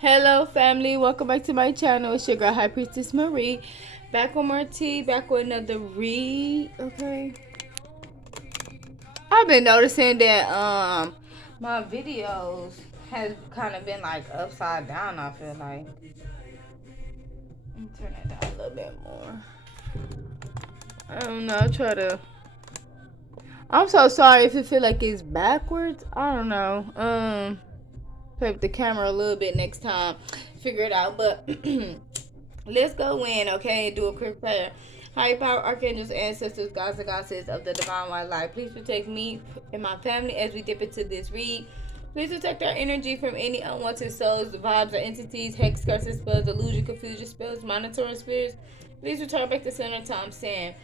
Hello, family. Welcome back to my channel. It's your girl, High Priestess Marie. Back with more tea. Back with another read. Okay. I've been noticing that my videos has kind of been like upside down. I feel like. Let me turn it down a little bit more. I don't know. I try to. I'm so sorry if it feel like it's backwards. I don't know. Play with the camera a little bit next time. Figure it out, but. Let's go in, okay, and do a quick prayer. Higher power, archangels, ancestors, gods, and goddesses of the divine white light, please protect me and my family as we dip into this read. Please protect our energy from any unwanted souls, vibes, or entities, hex, curses, spells, illusion, confusion, spells, monitoring spirits. Please return back to center time, stand.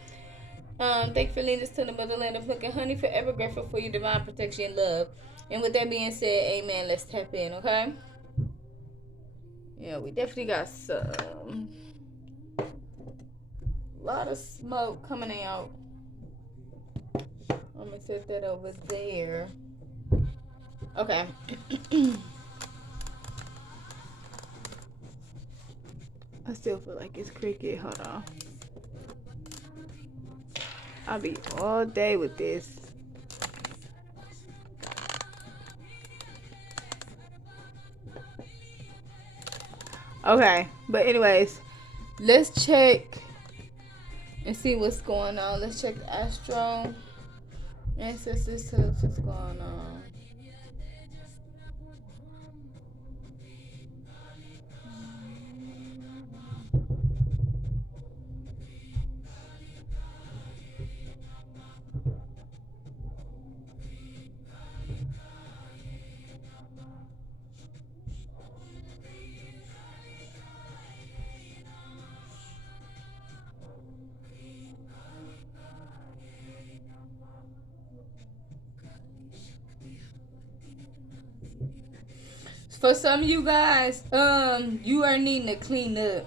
Thank you for leading us to the motherland of milk and honey. Forever grateful for your divine protection and love. And with that being said, amen. Let's tap in, okay? Yeah, we definitely got some. A lot of smoke coming out. I'm gonna set that over there. Okay. I still feel like it's cricket. Hold on. I'll be all day with this. Okay, but anyways, let's check and see what's going on. Let's check the astro ancestors. Tell us what's going on. For some of you guys, you are needing to clean up.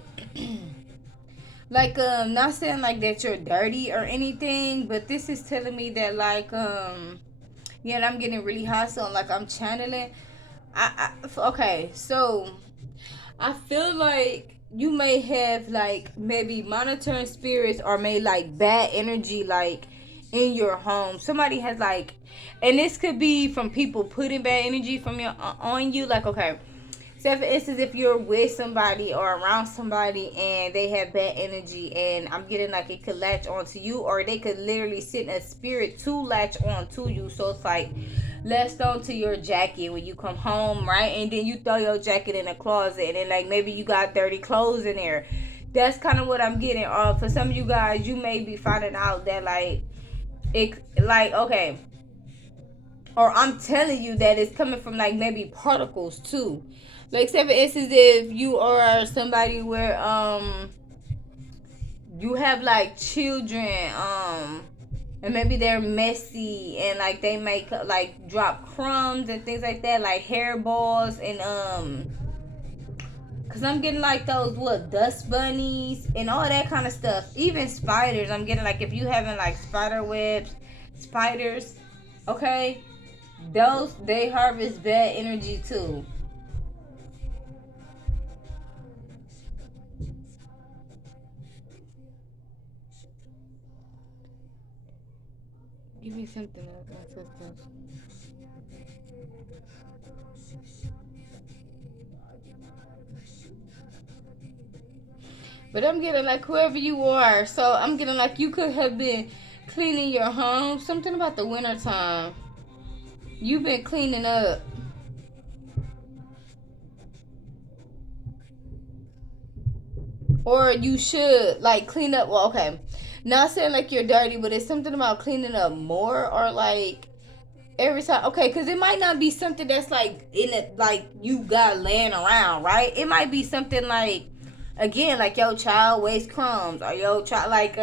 Like, not saying like that you're dirty or anything, but this is telling me that like, yeah, and I'm getting really hot, so like I'm channeling. Okay, so I feel like you may have like maybe monitoring spirits or may like bad energy like in your home. Somebody has like, and this could be from people putting bad energy from your on you. Like, okay, say for instance, if you're with somebody or around somebody and they have bad energy, and I'm getting like it could latch onto you, or they could literally send a spirit to latch onto you. So it's like latched onto your jacket when you come home, right? And then you throw your jacket in the closet, and then like maybe you got dirty clothes in there. That's kind of what I'm getting. For some of you guys, you may be finding out that like it, like okay, or I'm telling you that it's coming from like maybe particles too. Like say for instance, if you are somebody where you have like children and maybe they're messy and like they make like drop crumbs and things like that, like hairballs and cause I'm getting like those what dust bunnies and all that kind of stuff. Even spiders, I'm getting like if you having like spider webs, spiders, okay, those they harvest bad energy too. Give me something else, ancestors. But I'm getting like whoever you are. So I'm getting like you could have been cleaning your home. Something about the winter time. You've been cleaning up. Or you should like clean up. Well, okay. Not saying like you're dirty, but it's something about cleaning up more or like every time. Okay, because it might not be something that's like in it, like you got laying around, right? It might be something like, again, like your child wastes crumbs or your child like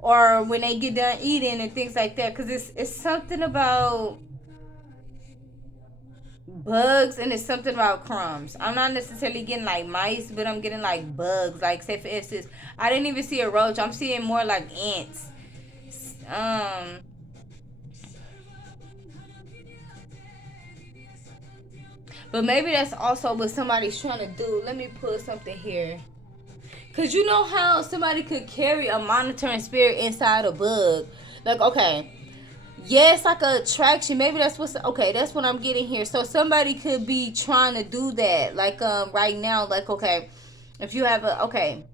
or when they get done eating and things like that. Because it's something about bugs and it's something about crumbs. I'm not necessarily getting like mice, but I'm getting like bugs. Like say for instance, I didn't even see a roach. I'm seeing more like ants. But maybe that's also what somebody's trying to do. Let me put something here. Because you know how somebody could carry a monitoring spirit inside a bug? Like, okay, yes, like a attraction. Maybe that's what's okay. That's what I'm getting here. So somebody could be trying to do that. Like right now, like okay, if you have a okay,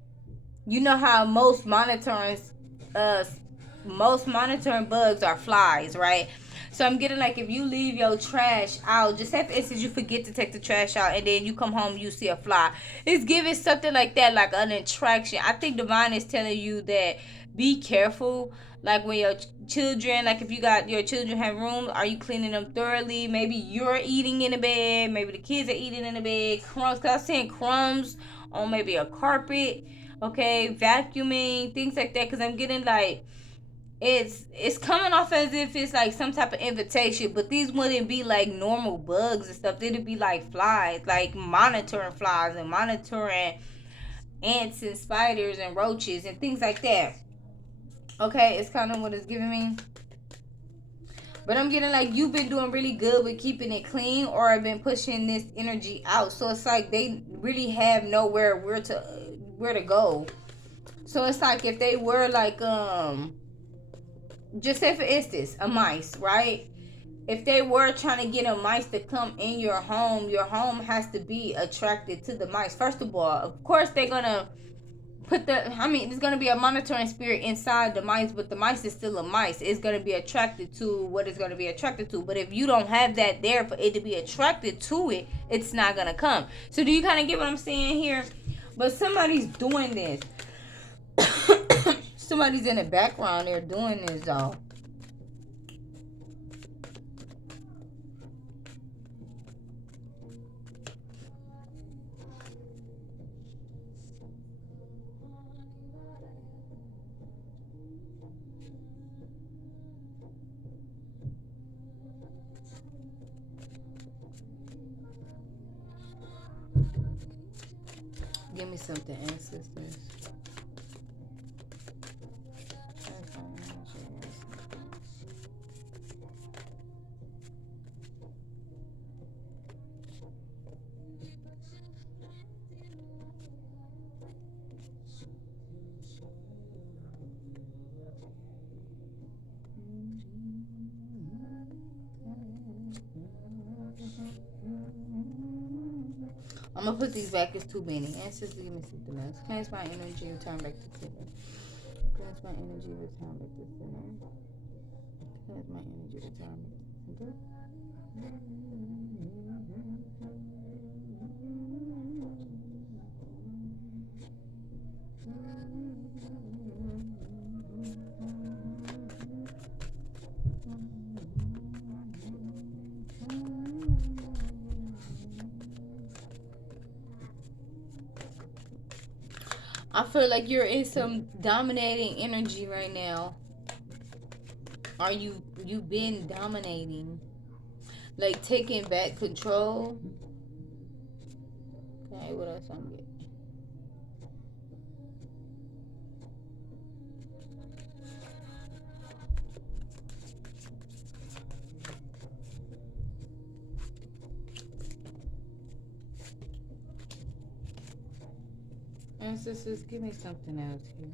you know how most monitoring bugs are flies, right? So I'm getting like if you leave your trash out, just say for instance you forget to take the trash out and then you come home you see a fly. It's giving something like that, like an attraction. I think divine is telling you that be careful. Like when your children, like if you got your children have rooms, are you cleaning them thoroughly? Maybe you're eating in the bed. Maybe the kids are eating in the bed. Crumbs, cause I'm seeing crumbs on maybe a carpet. Okay, vacuuming, things like that. Cause I'm getting like it's coming off as if it's like some type of invitation, but these wouldn't be like normal bugs and stuff. They'd be like flies, like monitoring flies and monitoring ants and spiders and roaches and things like that. Okay, it's kind of what it's giving me. But I'm getting like you've been doing really good with keeping it clean, or have been pushing this energy out. So it's like they really have nowhere where to go. So it's like if they were like just say for instance a mice, right? If they were trying to get a mice to come in your home has to be attracted to the mice. First of all, of course they're gonna there's gonna be a monitoring spirit inside the mice, but the mice is still a mice. It's gonna be attracted to what it's gonna be attracted to. But if you don't have that there for it to be attracted to it, it's not gonna come. So do you kind of get what I'm saying here? But somebody's doing this. Somebody's in the background. They're doing this though. Give me something, ancestors. I'm gonna put these back. It's too many. Ancestors, give me something else. Cleanse my energy, return back to center. Cleanse my energy, return back to center. Cleanse my energy, return back to center. I feel like you're in some dominating energy right now. Are you've been dominating? Like taking back control? Okay, what else I'm getting? Ancestors, give me something else here.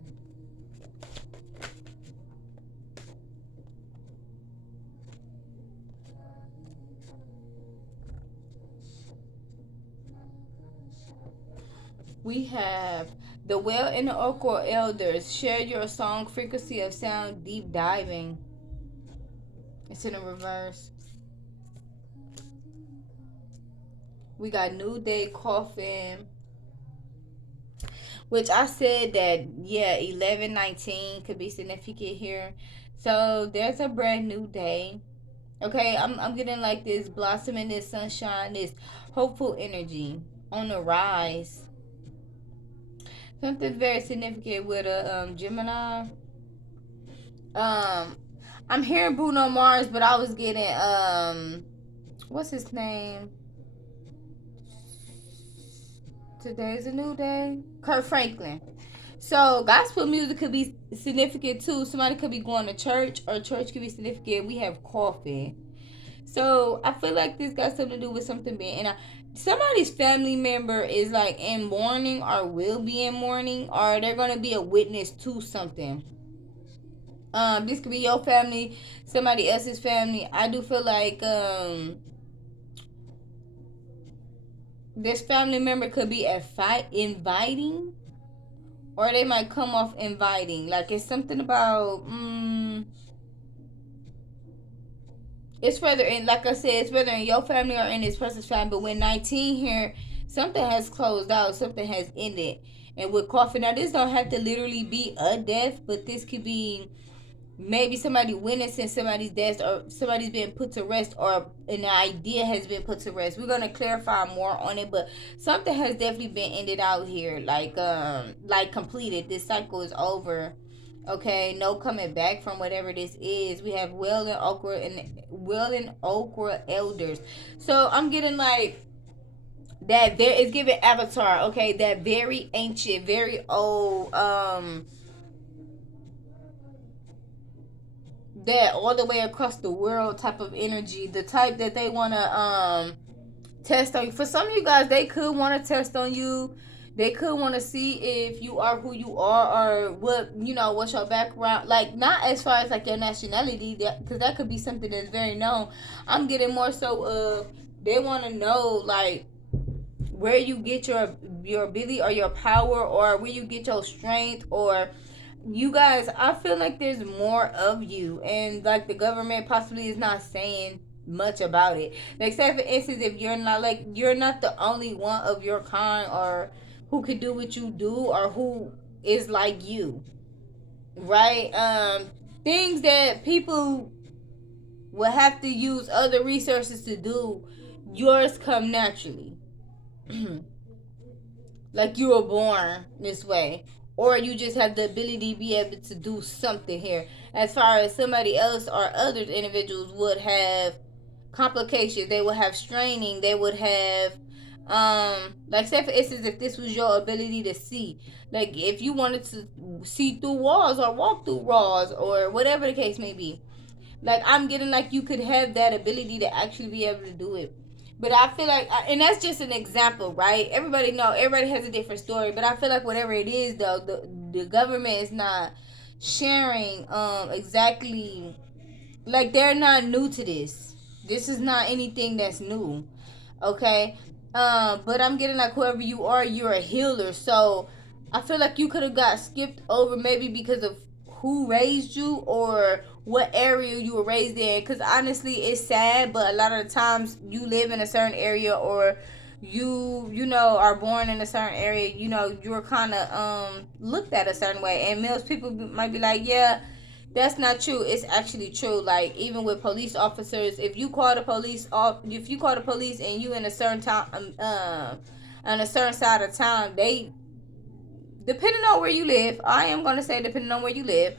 We have the well and the Oracle Elders. Share your song, frequency of sound, deep diving. It's in the reverse. We got New Day, Coffin. Which I said that, yeah, 11/19 could be significant here. So there's a brand new day. Okay, I'm getting like this blossoming, this sunshine, this hopeful energy on the rise. Something very significant with a Gemini. I'm hearing Bruno Mars, but I was getting what's his name? Today's a new day. Kirk Franklin. So gospel music could be significant too. Somebody could be going to church, or church could be significant. We have coffee. So I feel like this got something to do with something being and somebody's family member is like in mourning or will be in mourning, or they're gonna be a witness to something. This could be your family, somebody else's family. I do feel like this family member could be a fight inviting, or they might come off inviting. Like it's something about it's whether in, like I said, it's whether in your family or in this person's family. But when 19 here, something has closed out, something has ended. And with coffin, now this don't have to literally be a death, but this could be maybe somebody witnessing somebody's death, or somebody's been put to rest, or an idea has been put to rest. We're gonna clarify more on it, but something has definitely been ended out here, like completed. This cycle is over. Okay, no coming back from whatever this is. We have well and okra elders. So I'm getting like that. There is giving Avatar. Okay, that very ancient, very old. That all the way across the world type of energy, the type that they want to test on you. For some of you guys, they could want to test on you. They could want to see if you are who you are, or what, what's your background. Like, not as far as like your nationality, because that could be something that's very known. I'm getting more so of they want to know like where you get your ability or your power, or where you get your strength, or you guys, I feel like there's more of you, and like the government possibly is not saying much about it. Like, say for instance, if you're not the only one of your kind, or who could do what you do, or who is like you, right? Things that people will have to use other resources to do, yours come naturally. Like you were born this way, or you just have the ability to be able to do something here, as far as somebody else or other individuals would have complications, they would have straining, they would have like, say for instance, if this was your ability to see, like if you wanted to see through walls or walk through walls or whatever the case may be, like I'm getting like you could have that ability to actually be able to do it. But I feel like, and that's just an example, right? Everybody has a different story. But I feel like whatever it is, though, the government is not sharing exactly, like they're not new to this. This is not anything that's new, okay? But I'm getting like whoever you are, you're a healer. So I feel like you could have got skipped over maybe because of who raised you or what area you were raised in. Because honestly, it's sad, but a lot of the times you live in a certain area, or you are born in a certain area, you're kind of looked at a certain way, and most people might be like, yeah, that's not true. It's actually true. Like, even with police officers, if you call the police off, if you call the police and you in a certain town, on a certain side of town, they, depending on where you live, I am gonna say depending on where you live,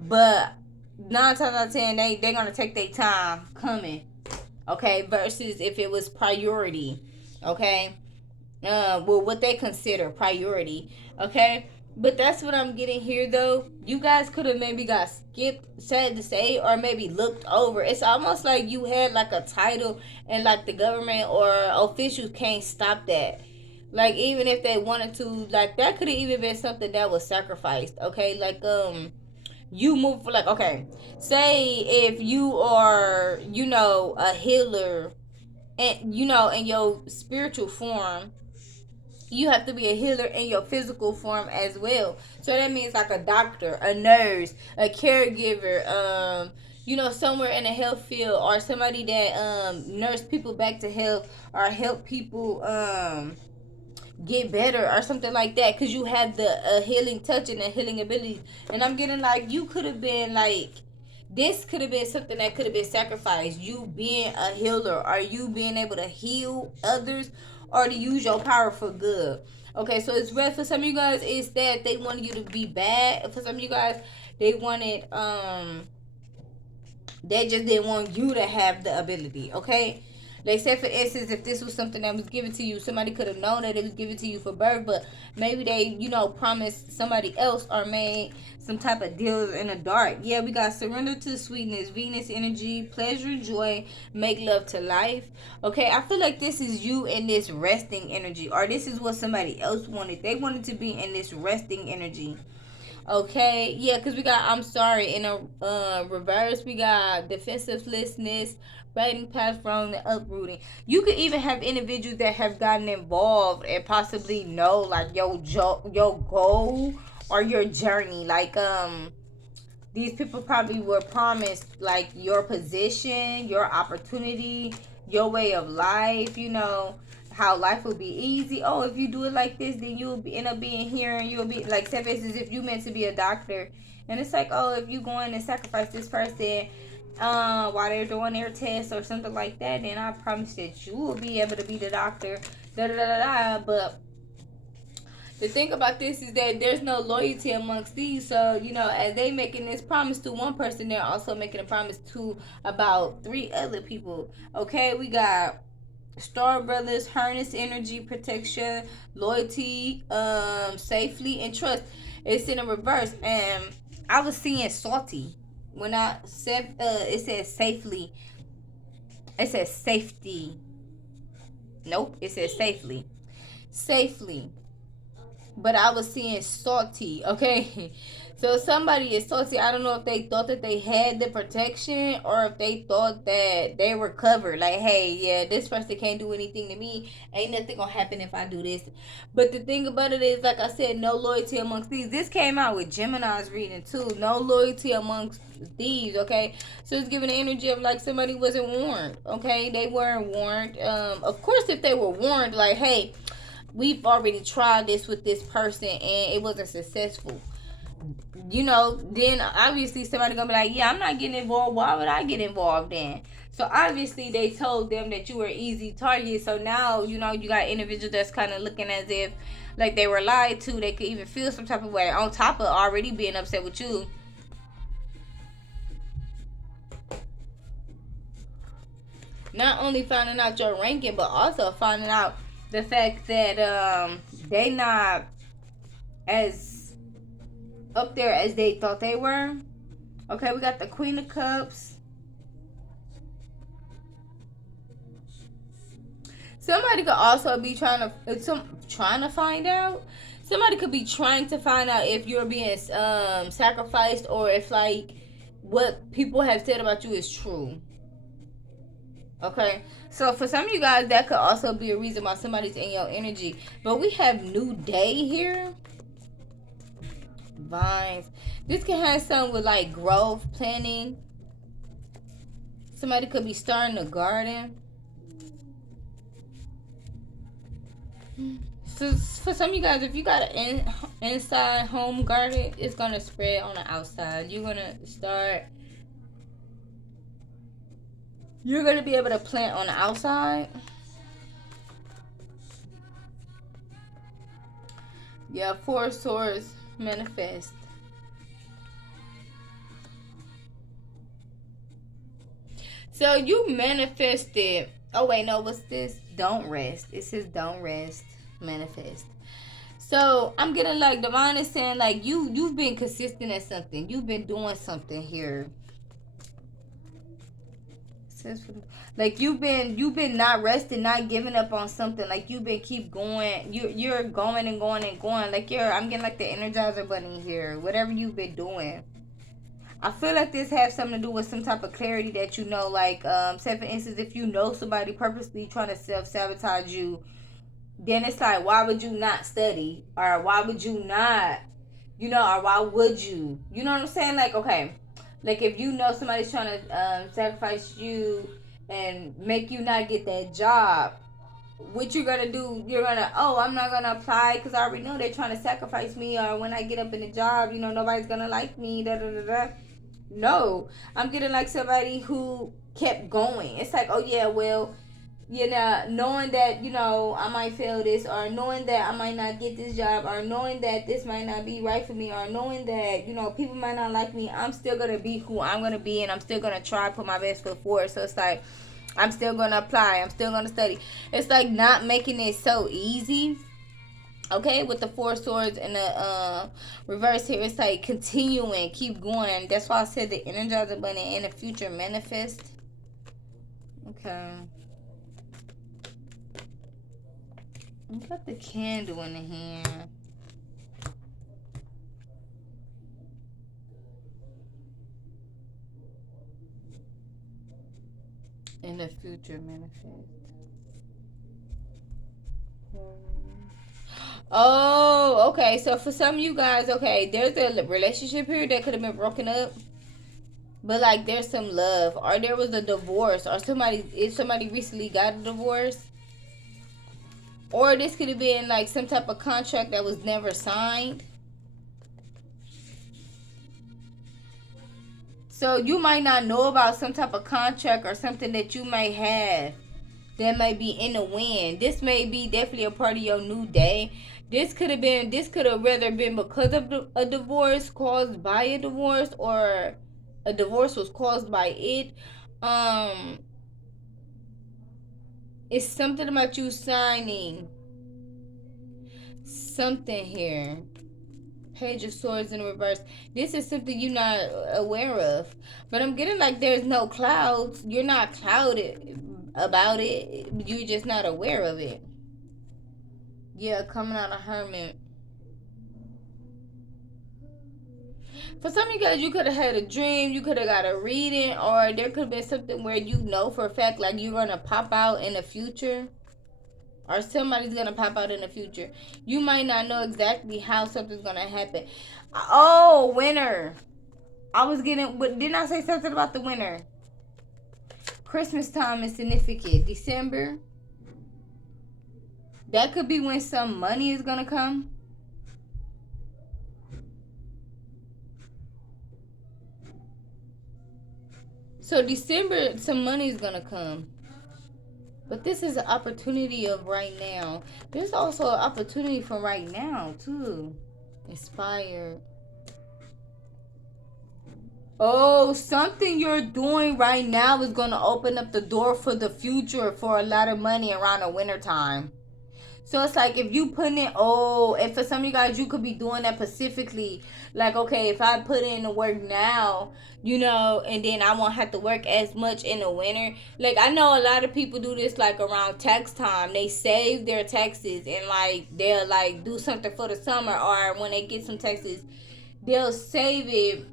but 9 times out of 10, they're gonna take their time coming. Okay, versus if it was priority. Okay, well, what they consider priority. Okay, but that's what I'm getting here, though. You guys could have maybe got skipped, sad to say, or maybe looked over. It's almost like you had like a title, and like the government or officials can't stop that. Like, even if they wanted to, like that could have even been something that was sacrificed. Okay, like you move for, like, okay, say if you are, a healer, and in your spiritual form, you have to be a healer in your physical form as well. So that means like a doctor, a nurse, a caregiver, somewhere in the health field, or somebody that nurse people back to health, or help people get better or something like that, because you have the healing touch and the healing ability. And I'm getting like you could have been like, this could have been something that could have been sacrificed, you being a healer, or you being able to heal others, or to use your power for good. Okay, so it's red for some of you guys, it's that they wanted you to be bad. For some of you guys, they wanted they just didn't want you to have the ability. Okay, Like, say for instance, if this was something that was given to you, somebody could have known that it was given to you for birth, but maybe they, promised somebody else or made some type of deals in the dark. Yeah, we got surrender to sweetness, Venus energy, pleasure, joy, make love to life. Okay, I feel like this is you in this resting energy, or this is what somebody else wanted. They wanted to be in this resting energy. Okay, yeah, because we got I'm sorry in a reverse. We got defensiveness, writing past wrong, and uprooting. You could even have individuals that have gotten involved and possibly know like your goal or your journey. Like these people probably were promised like your position, your opportunity, your way of life. How life will be easy. Oh, if you do it like this, then you'll end up being here, and you'll be like, say for instance, if you meant to be a doctor, and it's like, oh, if you go in and sacrifice this person, while they're doing their test or something like that, then I promise that you will be able to be the doctor. Da da da da da. But the thing about this is that there's no loyalty amongst these. So, as they making this promise to one person, they're also making a promise to about 3 other people. Okay, we got Star Brothers, harness energy, protection, loyalty, safely, and trust. It's in a reverse. And I was seeing salty. When I said it says safely. It says safety. Nope, it says safely. Safely. But I was seeing salty, okay? So somebody is salty. I don't know if they thought that they had the protection or if they thought that they were covered. Like, hey, yeah, this person can't do anything to me. Ain't nothing gonna happen if I do this. But the thing about it is, like I said, no loyalty amongst these. This came out with Gemini's reading too. No loyalty amongst thieves, okay? So it's giving the energy of like somebody wasn't warned, okay? They weren't warned. Of course, if they were warned, like, hey, we've already tried this with this person and it wasn't successful, then obviously somebody gonna be like, yeah, I'm not getting involved. Why would I get involved then? So obviously they told them that you were easy target. So now, you got individuals that's kind of looking as if like they were lied to. They could even feel some type of way on top of already being upset with you. Not only finding out your ranking, but also finding out the fact that they not as up there as they thought they were. Okay, we got the Queen of Cups. Somebody could also be trying to find out. Somebody could be trying to find out if you're being sacrificed, or if like what people have said about you is true. Okay, so for some of you guys, that could also be a reason why somebody's in your energy. But we have New Day here. Vines. This can have something with like growth, planning. Somebody could be starting a garden. So for some of you guys, if you got an inside home garden, it's going to spread on the outside. You're going to be able to plant on the outside. Yeah, 4 swords, manifest. So you manifested. Oh wait, no, what's this? Don't rest. It says don't rest, manifest. So I'm getting like divine is saying like you've been consistent at something. You've been doing something here. Like you've been not resting, not giving up on something. Like you've been keep going. You're going and going and going. Like I'm getting like the Energizer Bunny here. Whatever you've been doing, I feel like this has something to do with some type of clarity that like say for instance, if you know somebody purposely trying to self-sabotage you, then it's like, why would you not study, or why would you not, or why would you, you know what I'm saying? Like, okay, like if you know somebody's trying to sacrifice you and make you not get that job, what you're gonna do, I'm not gonna apply because I already know they're trying to sacrifice me, or when I get up in the job, nobody's gonna like me, da da da da. No, I'm getting like somebody who kept going. It's like, oh yeah, well, knowing that, I might fail this, or knowing that I might not get this job, or knowing that this might not be right for me, or knowing that, people might not like me, I'm still going to be who I'm going to be, and I'm still going to try to put my best foot forward. So it's like, I'm still gonna apply. I'm still gonna study. It's like not making it so easy. Okay, with the Four Swords and the reverse here, it's like continuing, keep going. That's why I said the Energizer Bunny in the future manifest. Okay. I got the candle in the hand. In the future manifest. Oh, okay. So for some of you guys, okay, there's a relationship here that could have been broken up. But like there's some love. Or there was a divorce. Or if somebody recently got a divorce. Or this could have been like some type of contract that was never signed. So you might not know about some type of contract or something that you might have that might be in the wind. This may be definitely a part of your new day. This could have rather been because of a divorce, caused by a divorce, or a divorce was caused by it. It's something about you signing something here. Page of Swords in reverse. This is something you're not aware of. But I'm getting like there's no clouds. You're not clouded about it. You're just not aware of it. Yeah, coming out of Hermit. For some of you guys, you could have had a dream. You could have got a reading. Or there could have been something where you know for a fact like you're going to pop out in the future. Or somebody's going to pop out in the future. You might not know exactly how something's going to happen. Oh, winter. Didn't I say something about the winter? Christmas time is significant. December. That could be when some money is going to come. So December, some money is going to come. But this is an opportunity of right now. There's also an opportunity for right now, too. Inspired. Oh, something you're doing right now is going to open up the door for the future for a lot of money around the winter time. So it's like if you put in, and for some of you guys, you could be doing that specifically. Like, okay, if I put in the work now, and then I won't have to work as much in the winter. Like, I know a lot of people do this, like, around tax time. They save their taxes and, like, they'll, like, do something for the summer. Or when they get some taxes, they'll save it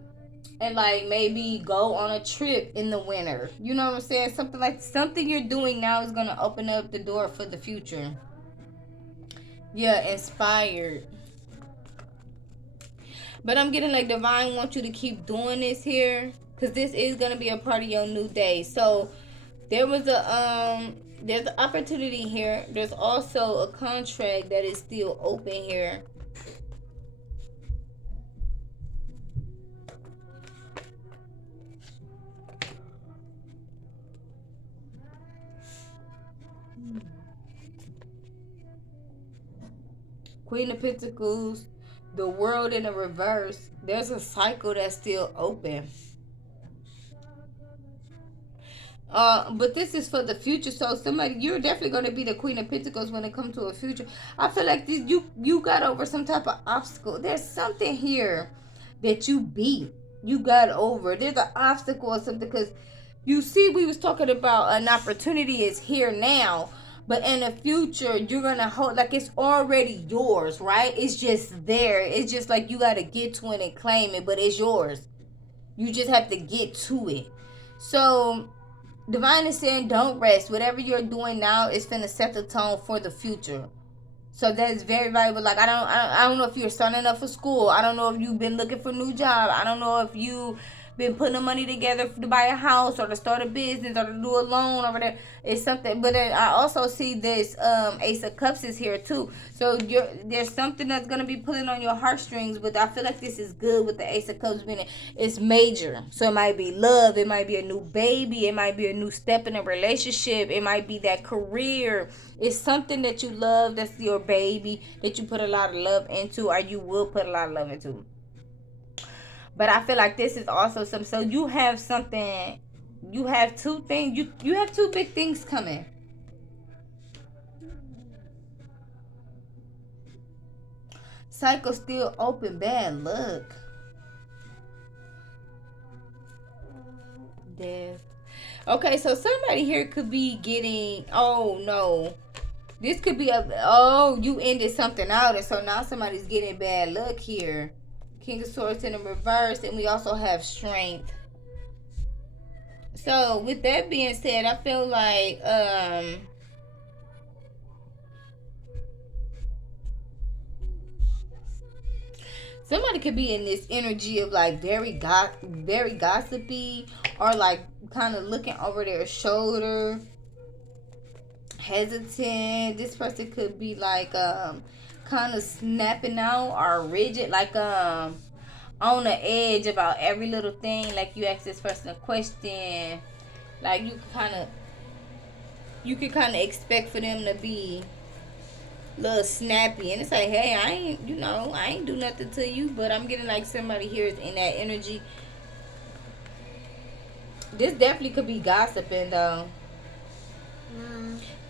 and, like, maybe go on a trip in the winter. You know what I'm saying? Something you're doing now is going to open up the door for the future. Yeah, inspired. But I'm getting like divine wants you to keep doing this here. Because this is going to be a part of your new day. So there's an opportunity here. There's also a contract that is still open here. Queen of Pentacles, the World in the reverse. There's a cycle that's still open. But this is for the future. So you're definitely going to be the Queen of Pentacles when it comes to a future. I feel like you got over some type of obstacle. There's something here that you beat. You got over. There's an obstacle or something because you see we was talking about an opportunity is here now. But in the future, you're going to hold, like it's already yours, right? It's just there. It's just like you got to get to it and claim it, but it's yours. You just have to get to it. So, Divine is saying don't rest. Whatever you're doing now is going to set the tone for the future. So that's very valuable. Like, I don't know if you're signing up for school. I don't know if you've been looking for a new job. I don't know if you been putting the money together to buy a house or to start a business or to do a loan over there. It's something. But then I also see this Ace of Cups is here too. So there's something that's going to be pulling on your heartstrings. But I feel like this is good with the Ace of Cups being it's major. So it might be love. It might be a new baby. It might be a new step in a relationship. It might be that career. It's something that you love. That's your baby that you put a lot of love into, or you will put a lot of love into. But I feel like this is also so you have something You have two things. You have two big things coming. Cycle still open. Bad luck. Death. Okay, so somebody here could be getting. Oh no. This could be a. Oh, you ended something out, and so now somebody's getting bad luck here. King of Swords in the reverse, and we also have Strength. So with that being said, I feel like somebody could be in this energy of like very gossipy, or like kind of looking over their shoulder, hesitant. This person could be like kind of snapping out or rigid, like on the edge about every little thing. Like you ask this person a question, like you can kind of expect for them to be a little snappy, and it's like, hey, I ain't do nothing to you, but I'm getting like somebody here is in that energy. This definitely could be gossiping though,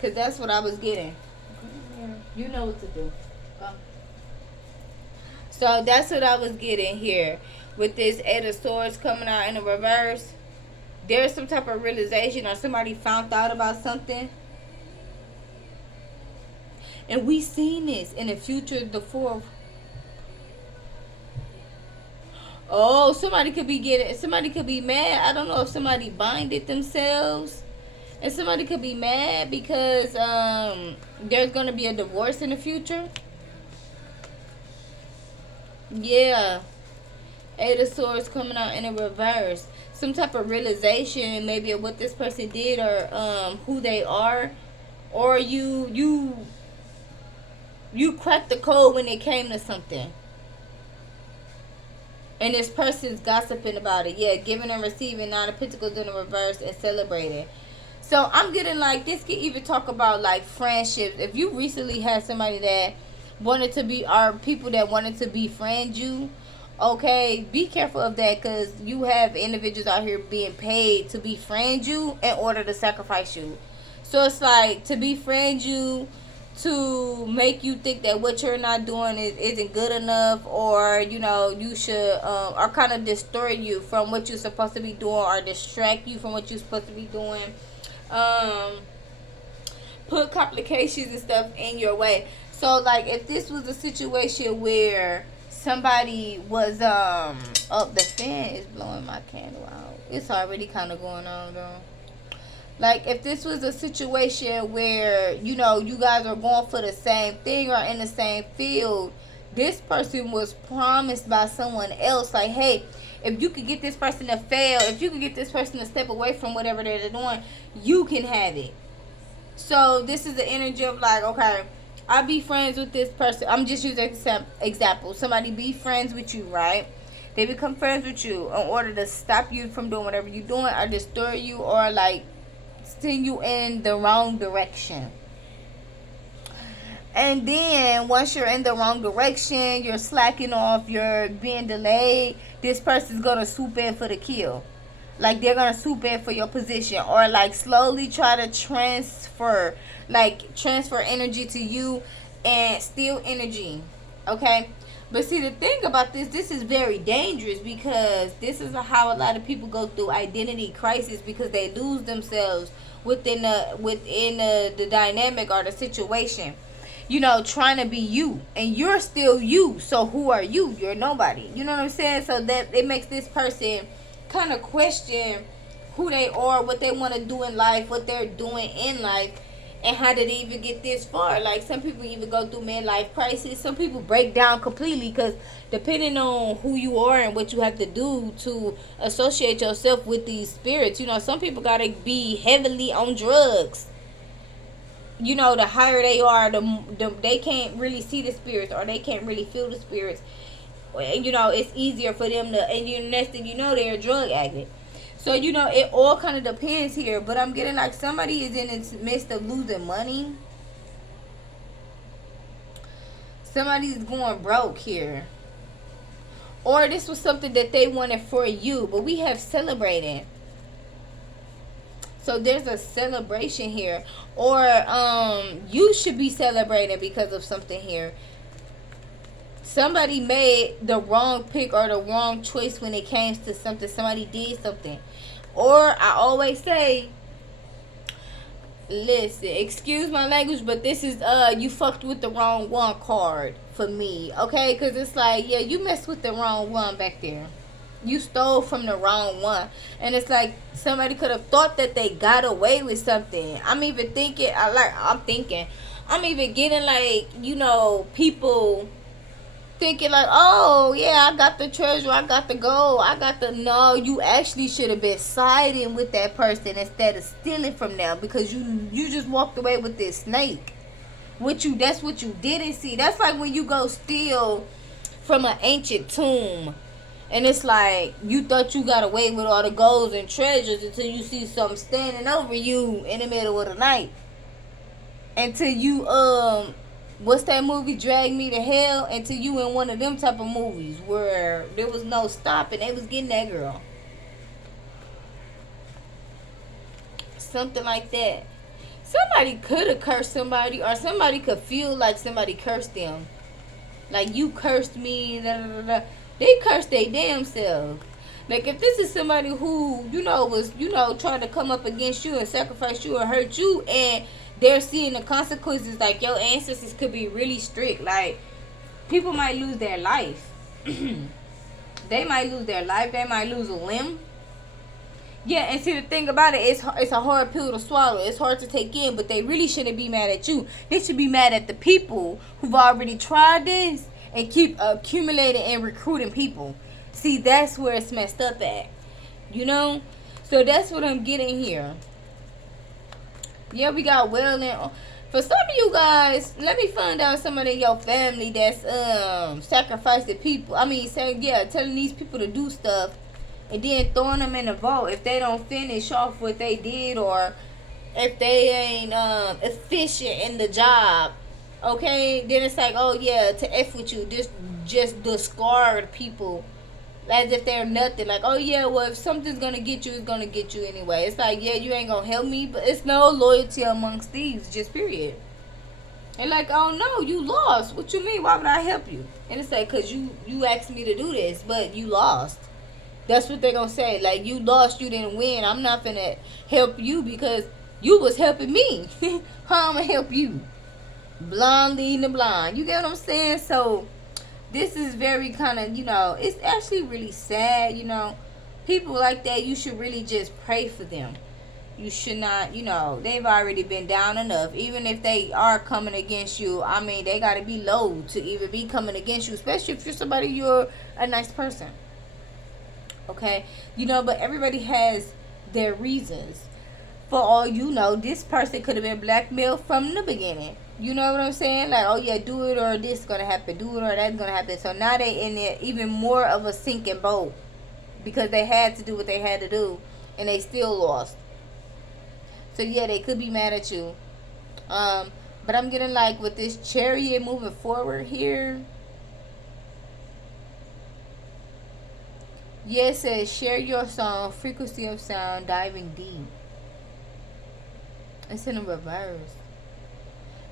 cause that's what I was getting. You know what to do. So that's what I was getting here with this Eight of Swords coming out in the reverse. There's some type of realization, or somebody found out about something. And we seen this in the future, the fourth. Oh, somebody could be mad. I don't know if somebody binded themselves. And somebody could be mad because there's going to be a divorce in the future. Yeah. Eight of Swords coming out in a reverse. Some type of realization maybe of what this person did, or who they are. Or you cracked the code when it came to something. And this person's gossiping about it. Yeah, giving and receiving, Nine of Pentacles in the reverse, and celebrating. So I'm getting like, this could even talk about like friendships. If you recently had somebody that wanted to be, or people that wanted to befriend you, okay, be careful of that, because you have individuals out here being paid to befriend you in order to sacrifice you. So it's like, to befriend you, to make you think that what you're not doing isn't good enough, or you should or kind of distort you from what you're supposed to be doing, or distract you from what you're supposed to be doing, put complications and stuff in your way. So like, if this was a situation where somebody was the fan is blowing my candle out. It's already kind of going on though. Like, if this was a situation where, you guys are going for the same thing or in the same field, this person was promised by someone else, like, hey, if you could get this person to fail, if you could get this person to step away from whatever they're doing, you can have it. So this is the energy of like, okay, I be friends with this person. I'm just using example. Somebody be friends with you, right? They become friends with you in order to stop you from doing whatever you're doing, or disturb you, or like send you in the wrong direction. And then once you're in the wrong direction, you're slacking off, you're being delayed, this person's gonna swoop in for the kill. Like, they're gonna swoop in for your position, or like slowly try to transfer energy to you and steal energy. Okay. But see, the thing about this is very dangerous, because this is how a lot of people go through identity crisis, because they lose themselves within the dynamic or the situation. Trying to be you, and you're still you. So who are you? You're nobody. You know what I'm saying? So that it makes this person kind of question who they are, what they want to do in life, what they're doing in life, and how did they even get this far. Like, some people even go through midlife crisis. Some people break down completely, because depending on who you are and what you have to do to associate yourself with these spirits, some people gotta be heavily on drugs. The higher they are, the they can't really see the spirits, or they can't really feel the spirits. And it's easier for them to, and next thing you know, they're a drug addict. So, it all kind of depends here. But I'm getting like somebody is in the midst of losing money. Somebody's going broke here. Or this was something that they wanted for you. But we have celebrated. So there's a celebration here, or you should be celebrating because of something here. Somebody made the wrong pick or the wrong choice when it came to something. Somebody did something. Or I always say, listen, excuse my language, but this is you fucked with the wrong one card for me, okay? Because it's like, yeah, you messed with the wrong one back there. You stole from the wrong one. And it's like somebody could have thought that they got away with something. I'm even thinking, I'm even getting like, people thinking like, oh yeah, I got the treasure, I got the gold, I got the, no, you actually should have been siding with that person instead of stealing from them, because you just walked away with this snake. That's what you didn't see. That's like when you go steal from an ancient tomb, and it's like you thought you got away with all the golds and treasures until you see something standing over you in the middle of the night. Until you what's that movie, Drag Me to Hell? Until you in one of them type of movies where there was no stopping, they was getting that girl. Something like that. Somebody could have cursed somebody, or somebody could feel like somebody cursed them. Like, you cursed me, da, da, da, da. They cursed their damn self. Like, if this is somebody who, was, trying to come up against you and sacrifice you or hurt you, and they're seeing the consequences, like, your ancestors could be really strict. Like, people might lose their life. They might lose their life. They might lose a limb. Yeah, and see, the thing about it, it's a hard pill to swallow. It's hard to take in, but they really shouldn't be mad at you. They should be mad at the people who've already tried this and keep accumulating and recruiting people. See, that's where it's messed up at. So that's what I'm getting here. Yeah, we got wailing. For some of you guys, let me find out somebody in your family that's sacrificing people. telling these people to do stuff and then throwing them in the vault if they don't finish off what they did, or if they ain't efficient in the job. Okay, then it's like, oh yeah, to F with you, just discard people as if they're nothing. Like, oh yeah, well, if something's gonna get you, it's gonna get you anyway. It's like, yeah, you ain't gonna help me, but it's no loyalty amongst thieves, just period. And like, oh no, you lost. What you mean? Why would I help you? And it's like, cause you asked me to do this, but you lost. That's what they're gonna say. Like, you lost, you didn't win. I'm not gonna help you because you was helping me. How I'm gonna help you? Blind leading the blind. You get what I'm saying? So this is very kind of, it's actually really sad. People like that, you should really just pray for them. You should not, they've already been down enough. Even if they are coming against you, they got to be low to even be coming against you, especially if you're a nice person. Okay? But everybody has their reasons. For all you know, this person could have been blackmailed from the beginning. You know what I'm saying? Like, oh yeah, do it or this is going to happen. Do it or that's going to happen. So now they in it even more of a sinking boat. Because they had to do what they had to do. And they still lost. So yeah, they could be mad at you. But I'm getting like with this Chariot moving forward here. Yeah, it says share your song, frequency of sound, diving deep. It's in a reverse.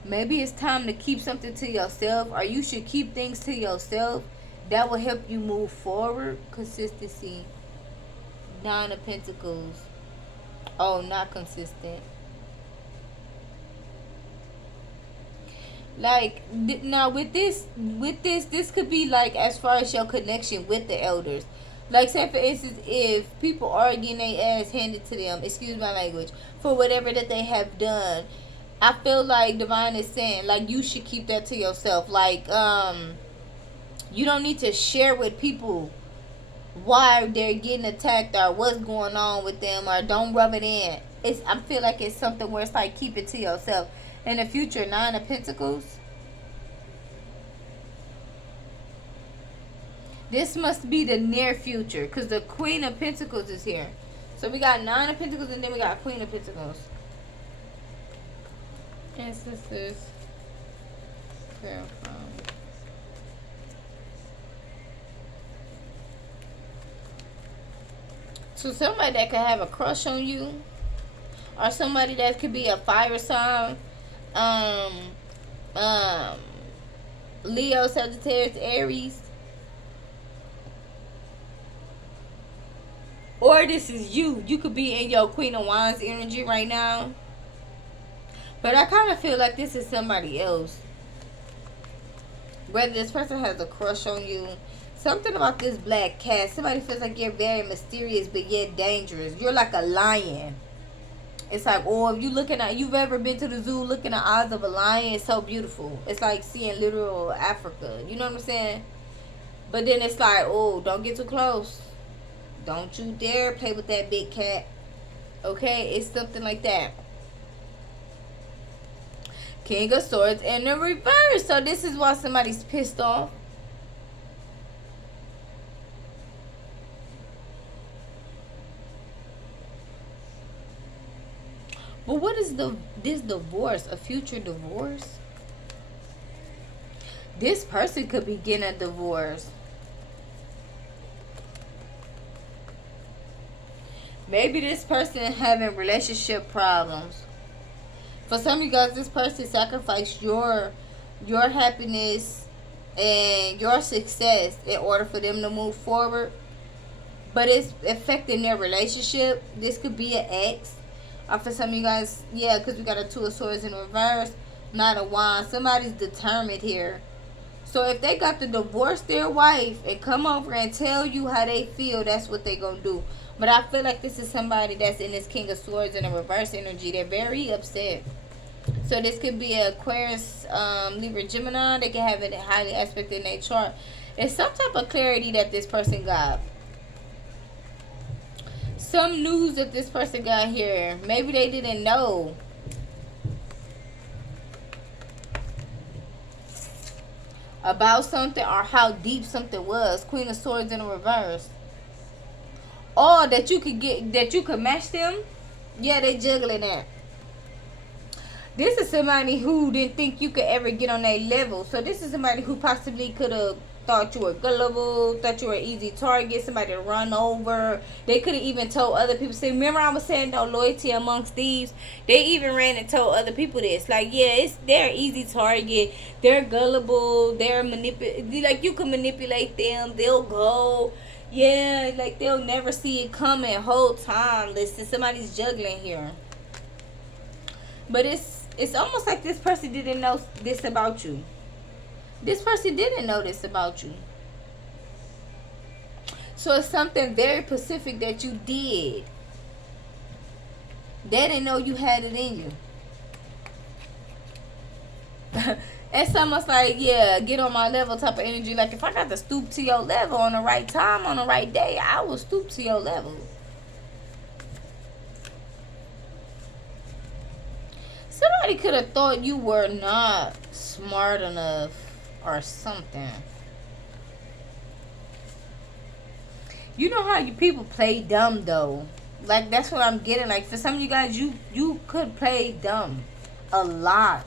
Maybe it's time to keep something to yourself, or you should keep things to yourself. That will help you move forward. Consistency. Nine of Pentacles. Oh, not consistent. Like, now with this, this could be like as far as your connection with the elders. Like, say for instance, if people are getting their ass handed to them, excuse my language, for whatever that they have done, I feel like Divine is saying, like, you should keep that to yourself. Like, you don't need to share with people why they're getting attacked or what's going on with them, or don't rub it in. I feel like it's something where it's like, keep it to yourself. In the future, Nine of Pentacles. This must be the near future, because the Queen of Pentacles is here. So we got Nine of Pentacles and then we got Queen of Pentacles. Ancestors. Clarify. So somebody that could have a crush on you, or somebody that could be a fire sign. Um, um, Leo, Sagittarius, Aries. Or this is you. You could be in your Queen of Wands energy right now. But I kind of feel like this is somebody else. Whether this person has a crush on you. Something about this black cat. Somebody feels like you're very mysterious but yet dangerous. You're like a lion. It's like, oh, if you've ever been to the zoo looking at the eyes of a lion, it's so beautiful. It's like seeing literal Africa. You know what I'm saying? But then it's like, oh, don't get too close. Don't you dare play with that big cat. Okay? It's something like that. King of Swords in the reverse. So this is why somebody's pissed off. But what is this divorce? A future divorce? This person could be getting a divorce. Maybe this person having relationship problems. For some of you guys, this person sacrificed your happiness and your success in order for them to move forward. But it's affecting their relationship. This could be an ex. Or for some of you guys, yeah, because we got a Two of Swords in reverse, not a wand. Somebody's determined here. So if they got to divorce their wife and come over and tell you how they feel, that's what they gonna do. But I feel like this is somebody that's in this King of Swords in a reverse energy. They're very upset. So this could be Aquarius, Libra, Gemini. They can have it highly aspected in their chart. It's some type of clarity that this person got. Some news that this person got here. Maybe they didn't know. About something or how deep something was. Queen of Swords in a reverse. Or that you could match them. Yeah, they juggling that. This is somebody who didn't think you could ever get on their level. So this is somebody who possibly could have thought you were gullible, thought you were an easy target, somebody to run over. They could have even told other people. See, remember I was saying no loyalty amongst thieves? They even ran and told other people this. Like, yeah, they're an easy target. They're gullible. They're like, you can manipulate them. They'll go. Yeah, like they'll never see it coming. Whole time. Listen, somebody's juggling here. But it's almost like this person didn't know this about you. This person didn't know this about you. So it's something very specific that you did. They didn't know you had it in you. It's almost like, yeah, get on my level type of energy. Like if I got to stoop to your level on the right time, on the right day, I will stoop to your level. Somebody could have thought you were not smart enough or something. You know how you people play dumb though. Like that's what I'm getting. Like for some of you guys, you could play dumb a lot.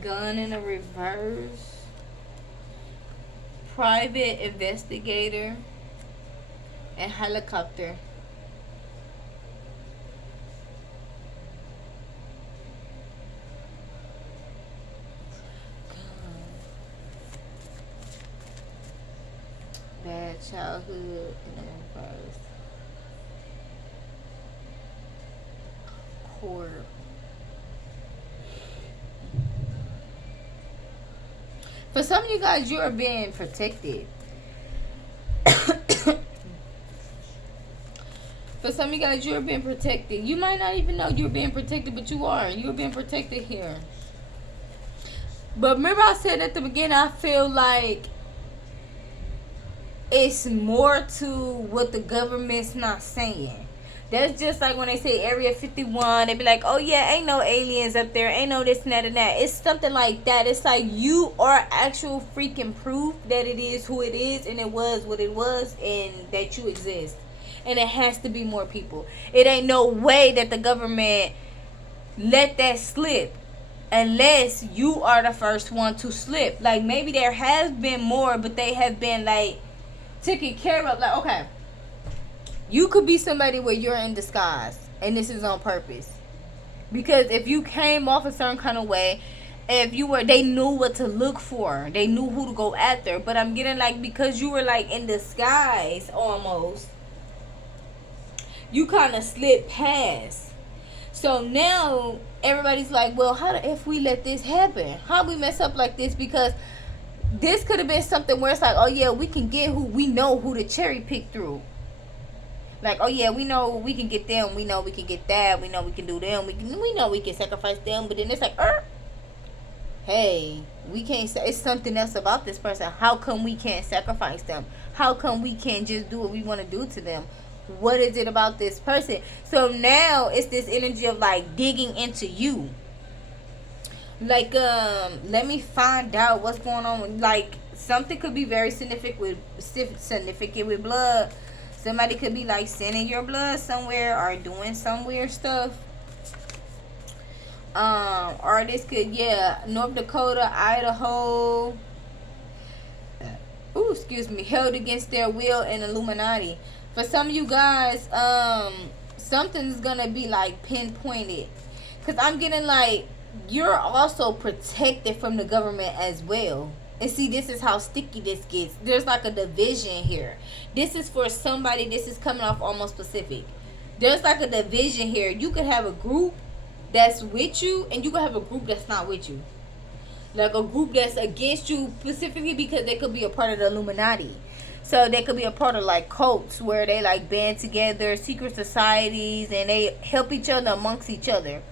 Gun in a reverse. Private investigator. And helicopter. Bad childhood in a reverse. Court. For some of you guys, you are being protected. For some of you guys, you're being protected. You might not even know you're being protected, but you are. You're being protected here. But remember I said at the beginning, I feel like it's more to what the government's not saying. That's just like when they say Area 51, they be like, oh yeah, ain't no aliens up there, ain't no this and that and that. It's something like that. It's like you are actual freaking proof that it is who it is and it was what it was and that you exist. And it has to be more people. It ain't no way that the government let that slip unless you are the first one to slip. Like maybe there has been more, but they have been like taken care of. Like, okay, you could be somebody where you're in disguise and this is on purpose. Because if you came off a certain kind of way, if you were, they knew what to look for. They knew who to go after. But I'm getting like, because you were like in disguise almost, you kind of slipped past. So now everybody's like, well, how the if we let this happen? How we mess up like this? Because this could have been something where it's like, oh yeah, we can get who we know who to cherry pick through. Like, oh yeah, we know we can get them. We know we can get that. We know we can do them. We know we can sacrifice them. But then it's like, hey, we can't say, it's something else about this person. How come we can't sacrifice them? How come we can't just do what we want to do to them? What is it about this person? So now it's this energy of like digging into you. Like, let me find out what's going on. Like, something could be very significant with blood. Somebody could be like sending your blood somewhere or doing some weird stuff. Or this could, yeah, North Dakota, Idaho. Ooh, excuse me, held against their will in Illuminati. For some of you guys, something's gonna be like pinpointed. Cause I'm getting like you're also protected from the government as well. And see, this is how sticky this gets. There's like a division here. This is for somebody, this is coming off almost specific. There's like a division here. You could have a group that's with you, and you could have a group that's not with you. Like a group that's against you specifically because they could be a part of the Illuminati. So they could be a part of like cults where they like band together, secret societies, and they help each other amongst each other.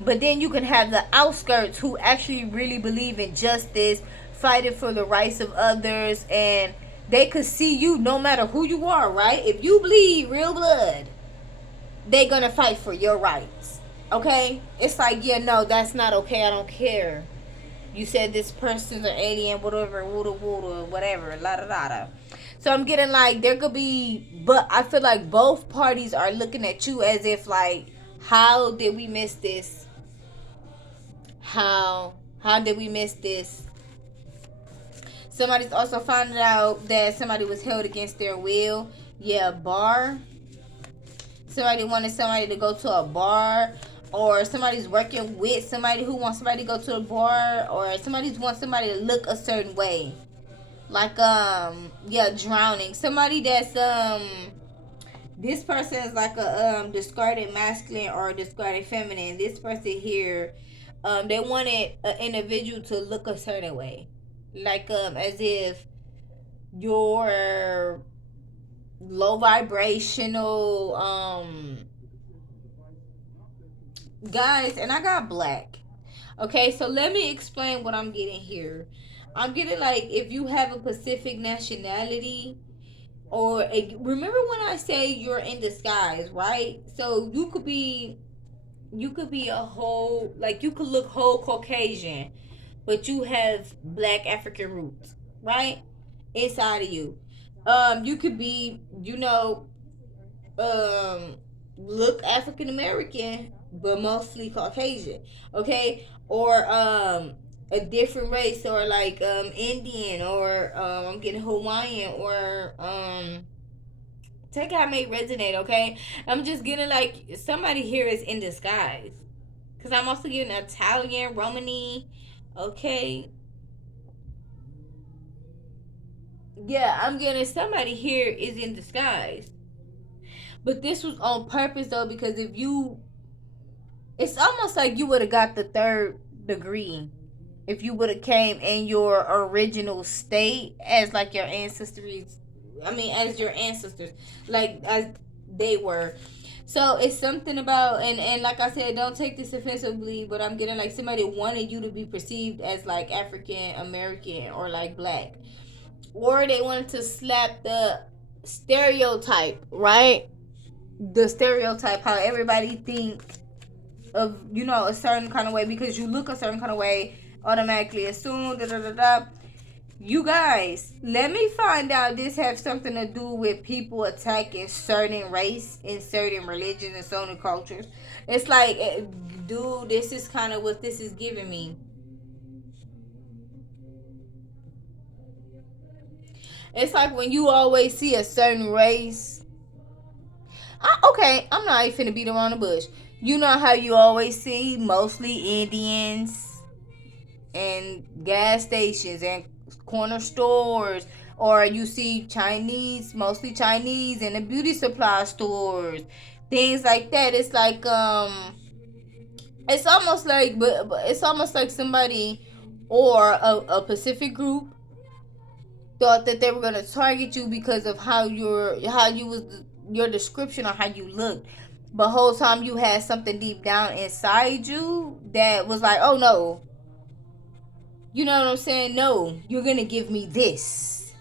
But then you can have the outskirts who actually really believe in justice, fighting for the rights of others, and they could see you no matter who you are, right? If you bleed real blood, they're gonna fight for your rights. Okay? It's like, yeah, no, that's not okay. I don't care. You said this person's an alien, whatever, whatever, la da da da. So I'm getting like there could be, but I feel like both parties are looking at you as if like, how did we miss this? How did we miss this? Somebody's also finding out that somebody was held against their will. Yeah, bar. Somebody wanted somebody to go to a bar, or somebody's working with somebody who wants somebody to go to a bar, or somebody wants somebody to look a certain way. Like yeah, drowning. Somebody that's this person is like a discarded masculine or discarded feminine. This person here, they wanted an individual to look a certain way, like as if you're low vibrational, guys. And I got black. Okay, so let me explain what I'm getting here. I'm getting like if you have a Pacific nationality, or remember when I say you're in disguise, right? So you could be a whole, like you could look whole Caucasian, but you have black African roots, right? Inside of you. You could be, look African American, but mostly Caucasian. Okay? Or a different race, or like Indian, or I'm getting Hawaiian, or take how I may resonate, okay? I'm just getting like somebody here is in disguise. Cause I'm also getting Italian, Romani, okay? Yeah, I'm getting somebody here is in disguise. But this was on purpose though, because if you, it's almost like you would have got the third degree if you would have came in your original state as like your ancestors. I mean, as your ancestors, like as they were. So it's something about, and like I said, don't take this offensively, but I'm getting like somebody wanted you to be perceived as like African American or like black, or they wanted to slap the stereotype, right? the stereotype, how everybody think of, you know, a certain kind of way because you look a certain kind of way, automatically assume da da da da. You guys, let me find out this has something to do with people attacking certain race in certain religions and certain cultures. It's like, dude, this is kind of what this is giving me. It's like when you always see a certain race. Okay, I'm not even finna beat around the bush. You know how you always see mostly Indians and gas stations and corner stores, or you see Chinese, mostly Chinese in the beauty supply stores, things like that. It's like it's almost like, but it's almost like somebody or a Pacific group thought that they were gonna target you because of how you was, your description or how you looked. But whole time you had something deep down inside you that was like, oh no, you know what I'm saying? No, you're gonna give me this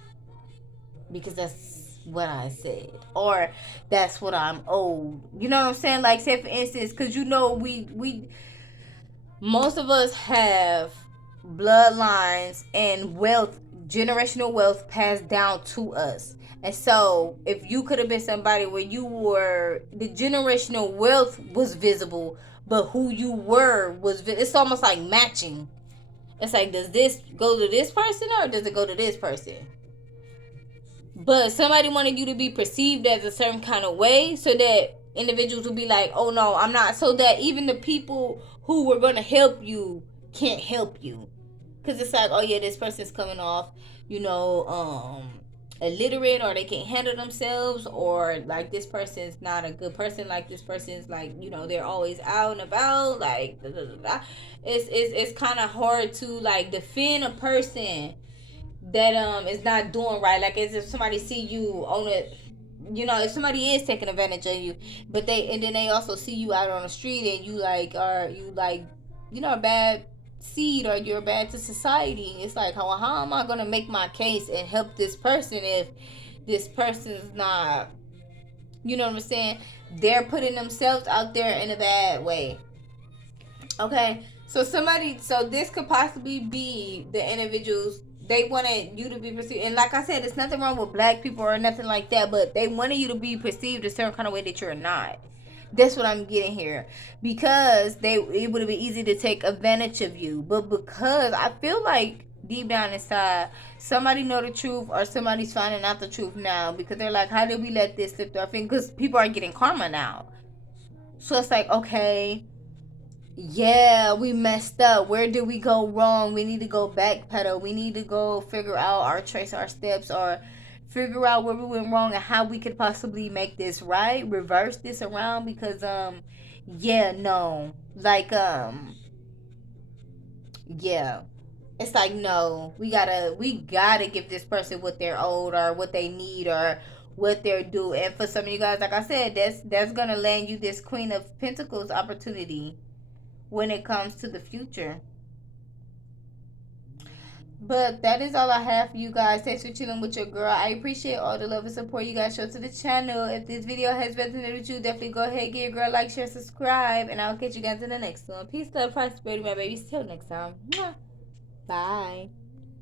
because that's what I said, or that's what I'm owed. You know what I'm saying? Like, say for instance, because you know we most of us have bloodlines and wealth, generational wealth passed down to us. And so if you could have been somebody where you were, the generational wealth was visible, but who you were was it's almost like matching. It's like, does this go to this person or does it go to this person? But somebody wanted you to be perceived as a certain kind of way so that individuals will be like, oh no, I'm not. So that even the people who were going to help you can't help you. Because it's like, oh yeah, this person's coming off, you know, illiterate, or they can't handle themselves, or like this person's not a good person, like this person's like, you know, they're always out and about, like da, da, da, da. It's kind of hard to like defend a person that is not doing right. Like, as if somebody see you on it, you know, if somebody is taking advantage of you, but then they also see you out on the street and you like are you like, you know, a bad seed or you're bad to society. It's like, how am I gonna make my case and help this person if this person's not, you know what I'm saying, they're putting themselves out there in a bad way. Okay, so this could possibly be the individuals, they wanted you to be perceived, and like I said, it's nothing wrong with black people or nothing like that, but they wanted you to be perceived a certain kind of way that you're not. That's what I'm getting here, because it would have been easy to take advantage of you, but because I feel like deep down inside, somebody know the truth or somebody's finding out the truth now, because they're like, how did we let this slip through our fingers? Because people are getting karma now, so it's like, okay, yeah, we messed up. Where did we go wrong? We need to go backpedal. We need to go figure out our trace our steps, or figure out where we went wrong and how we could possibly make this right, reverse this around, because yeah, no. Like yeah. It's like, no, we gotta give this person what they're owed, or what they need, or what they're due. And for some of you guys, like I said, that's gonna land you this Queen of Pentacles opportunity when it comes to the future. But that is all I have for you guys. Thanks for chilling with your girl. I appreciate all the love and support you guys show to the channel. If this video has resonated with you, definitely go ahead, give your girl a like, share, subscribe, and I'll catch you guys in the next one. Peace, love, prosperity, my babies. Till next time. Bye.